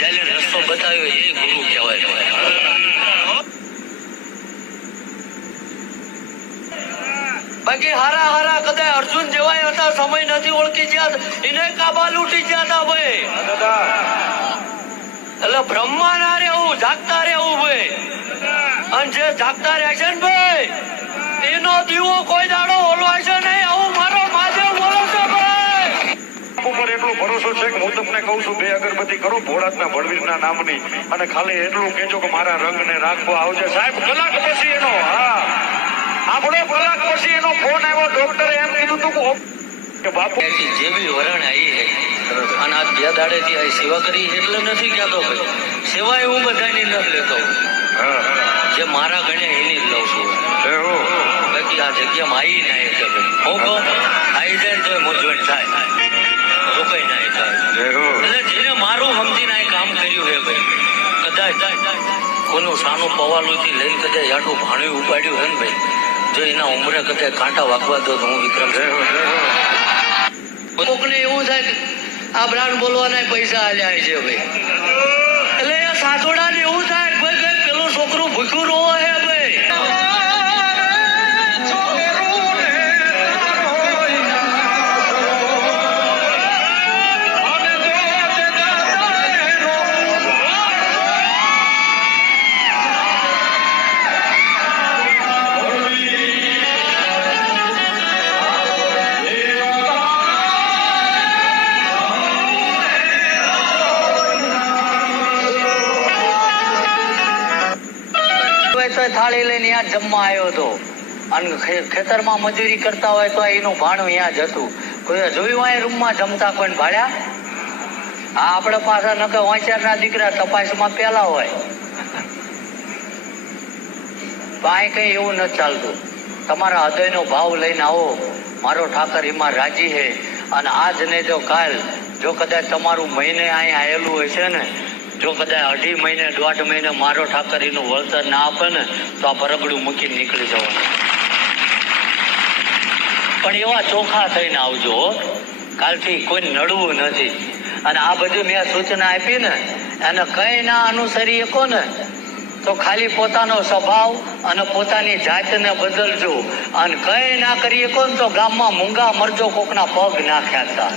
ચાલી રસ્તો બતાવ્યો એ ગુરુ કહેવાય. બાકી હારા હારા કદાચ અર્જુન જેવાય હતા, સમય નથી ઓળખી ગયા એને કાબા લૂટી ગયા હતા ભાઈ. એટલે બ્રહ્મા ના રહેવું જાગતા રહેવું ભાઈ. અને જે જાગતા રહે છે ને ભાઈ એનો દીવો કોઈ દાડો ભરોસો છે કે હું તમને કહું છું બે અગરબત્તી કરો ભોળાતના બળવીરના નામની. અને ખાલી એટલું કહેજો કે મારા રંગને રાખવા આવજે. સાહેબ કલાક પછી એનો હા. આપણો કલાક પછી એનો ફોન આવ્યો ડોક્ટરે એમ કીધું હતું કે બાપુ ત્યાંથી જે બી વરણ આવી છે અને આ બે દાડેથી આ સેવા કરી એટલે નથી કહેતો ભાઈ સેવા હું બધાની નથી લેતો જે મારા ગણે એની જ લઉં છું. બાકી આ જગ્યામાં આવી ના એટલે ભાઈ. હું કહું આવી જાય તોય મૂંઝવણ કોઈનું સાનું પવાલુથી લઈને કદાચ આટલું ભાણ્યું ઉપાડ્યું છે ને ભાઈ, જો એના ઉમરે કદાચ કાંટા વાગવા દો તો હું વિક્રમ. કોકને એવું થાય કે આ બ્રાન્ડ બોલવાના પૈસા આલ્યા છે ભાઈ તો થાળી લઈને ત્યાં જમવા આવ્યો હતો. અને ખેતરમાં મજૂરી કરતા હોય તો એનું ભાણું ત્યાં જ હતું. કોઈ જોયું હોય રૂમમાં જમતા કોઈને ભાડ્યા હા, આપણે પાછા નકર વાંચ્યારના દીકરા તપાસમાં પેલા હોય. કાંઈ કંઈ એવું નથી ચાલતું. તમારા હૃદયનો ભાવ લઈને આવો. મારો ઠાકર એમાં રાજી છે અને આજ ને જો કાલ, જો કદાચ તમારું મહિને અહીંયા આવેલું હશે ને જો કદાચ અઢી મહિને, દોઢ મહિને મારો ઠાકરીનું વળતર ના આપે ને, તો આ પરબડું મૂકીને નીકળી જવાનું. પણ એવા ચોખા થઈને આવજો કાલથી કોઈ નડવું નથી. અને આ બધું મેં સૂચના આપી ને અને કઈ ના અનુસરી શકો ને તો ખાલી પોતાનો સ્વભાવ અને પોતાની જાતને બદલજો. અને કઈ ના કરી શકો ને તો ગામમાં મૂંગા મરજો કોકના પગ નાખ્યા હતા.